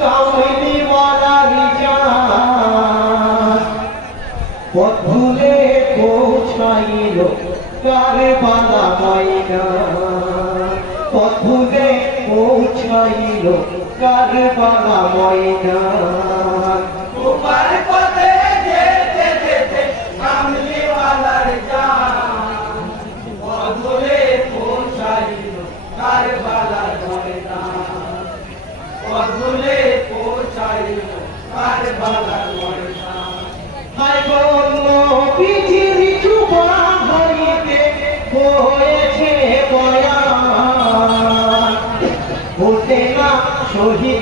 কামলিওয়ালার জান পথ ভুলে পৌঁছাইল কারবালা ময়দান পথ ভুলে পৌঁছাইল কারবালা ময়দান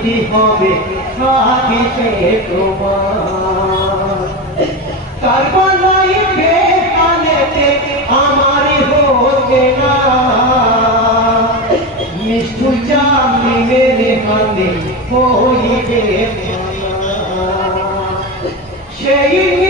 শহীদ হবে? থাকিতে তোমার? কারবালাই হতে না। নিষ্ঠু জানি মেরে হাতে হইবে সেই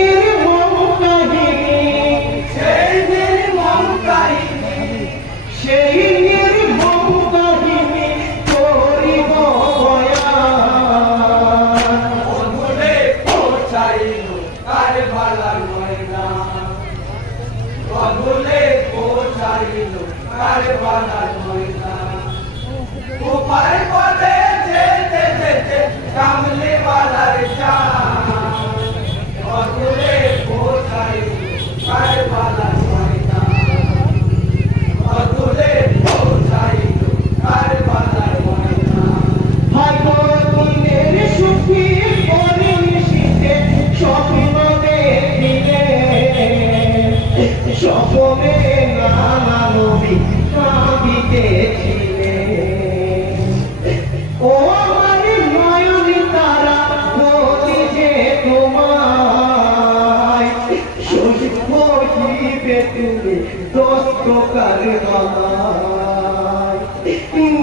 পৌঁছাইল কারবালার ময়দান উপায় পথে যেতে যেতে কামলিওয়ালার জান বদলে পৌঁছাইল কারবালার ময়দান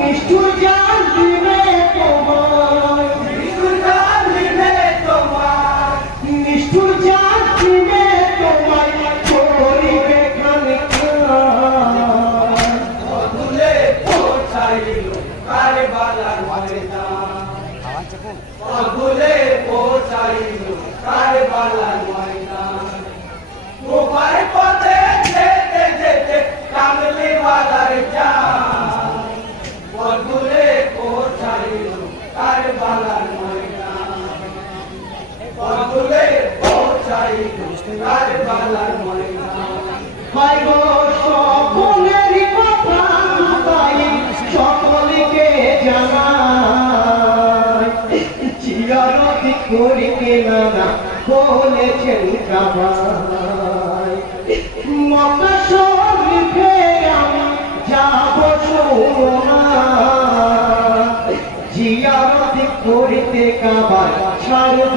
নিষ্ঠুর জান দিবে তোমায়। নিষ্ঠুর জান দিবে তোমায়। করিবে খানখান বদলে পৌঁছাইল বদলে কারবালার ময়দান। করিতে নানা বলেছেন কাবাই মক্কা শরীফে আমি যাব জিয়ারতি করিতে কাবার ছাড়ব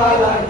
my life.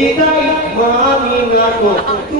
Tita 하는 거.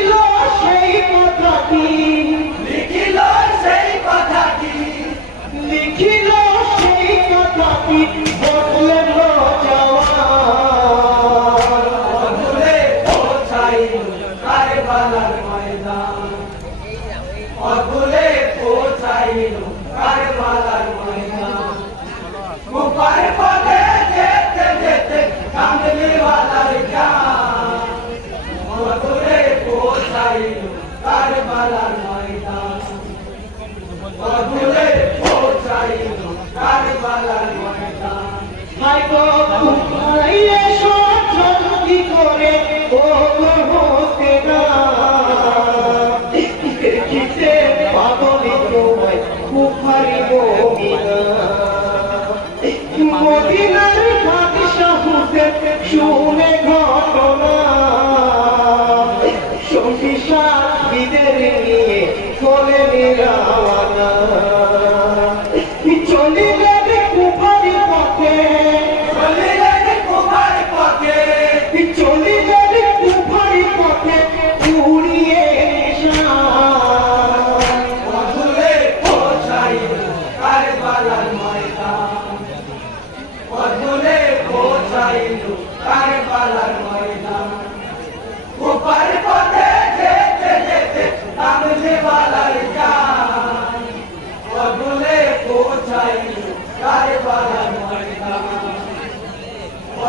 কারবালার ময়দান অকুলে পৌঁছাইল কারবালার ময়দান কুপার পথে যেতে যেতে কামলিওয়ালার জান অকুলে পৌঁছাইল কারবালার ময়দান শুনে ঘট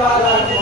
কারবালার ময়দান